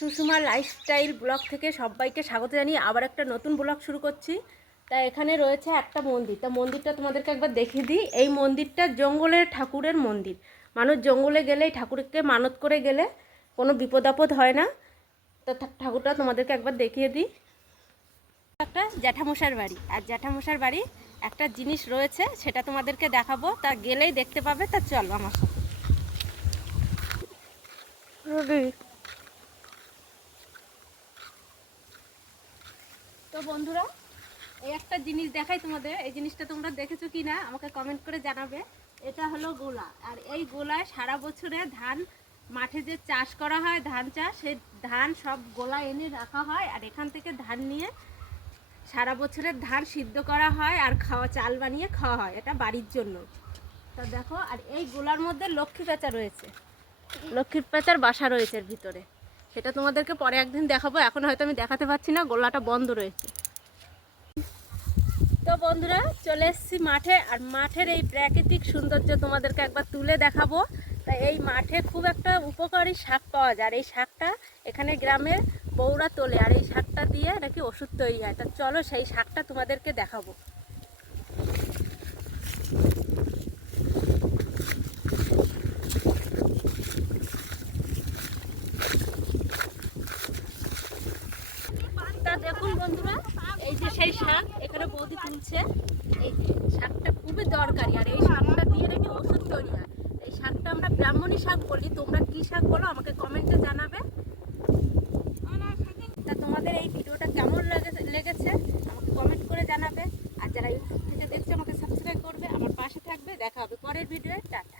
Sushma lifestyle blog থেকে সবাইকে স্বাগত জানিয়ে আবার একটা নতুন ব্লগ শুরু করছি। তা এখানে রয়েছে একটা মন্দির, তা মন্দিরটা তোমাদেরকে একবার দেখিয়ে দিই। এই মন্দিরটা জঙ্গলের ঠাকুরের মন্দির। মানুষ জঙ্গলে গেলে এই ঠাকুরকে মানত করে গেলে কোনো বিপদ আপদ হয় না। তো ঠাকুরটা তোমাদেরকে একবার দেখিয়ে দিই। একটা জ্যাঠামশার বাড়ি, আর জ্যাঠামশার বাড়ি একটা জিনিস রয়েছে, সেটা তোমাদেরকে দেখাবো। তা গেলেই দেখতে পাবে। তা চলো আমার সাথে। তো বন্ধুরা, এই একটা জিনিস দেখাই তোমাদের। এই জিনিসটা তোমরা দেখেছো কি না আমাকে কমেন্ট করে জানাবে। এটা হলো গোলা, আর এই গোলায় সারা বছরে ধান মাঠে যে চাষ করা হয়, ধান চাষ, সেই ধান সব গোলা এনে রাখা হয়। আর এখান থেকে ধান নিয়ে সারা বছরের ধান সিদ্ধ করা হয় আর চাল বানিয়ে খাওয়া হয়, এটা বাড়ির জন্য। তা দেখো, আর এই গোলার মধ্যে লক্ষ্মী পেঁচা রয়েছে, লক্ষ্মীর পেঁচার বাসা রয়েছে এর ভিতরে। সেটা তোমাদেরকে পরে একদিন দেখাবো, এখন হয়তো আমি দেখাতে পারছি না, গোলাটা বন্ধ রয়েছে। তো বন্ধুরা, চলে এসেছি মাঠে, আর মাঠের এই প্রাকৃতিক সৌন্দর্য তোমাদেরকে একবার তুলে দেখাবো। তাই এই মাঠে খুব একটা উপকারী শাক পাওয়া যায়, আর এই শাকটা এখানে গ্রামের বউরা তোলে, আর এই শাকটা দিয়ে নাকি ওষুধ তৈরি হয়। তা চলো সেই শাকটা তোমাদেরকে দেখাবো। তা দেখুন বন্ধুরা, এই যে সেই শাক এখানে বৌদি তুলছে। এই যে শাকটা খুবই দরকারি, আর এই শাকটা দিয়ে নাকি ওষুধ তৈরি হয়। এই শাকটা আমরা ব্রাহ্মণী শাক বলি, তোমরা কি শাক বলো আমাকে কমেন্টে জানাবে। তা তোমাদের এই ভিডিওটা কেমন লেগেছে আমাকে কমেন্ট করে জানাবে। আর যারা ইউটিউব থেকে দেখছে আমাকে সাবস্ক্রাইব করবে, আমার পাশে থাকবে। দেখা হবে পরের ভিডিওয়ে। টাটা।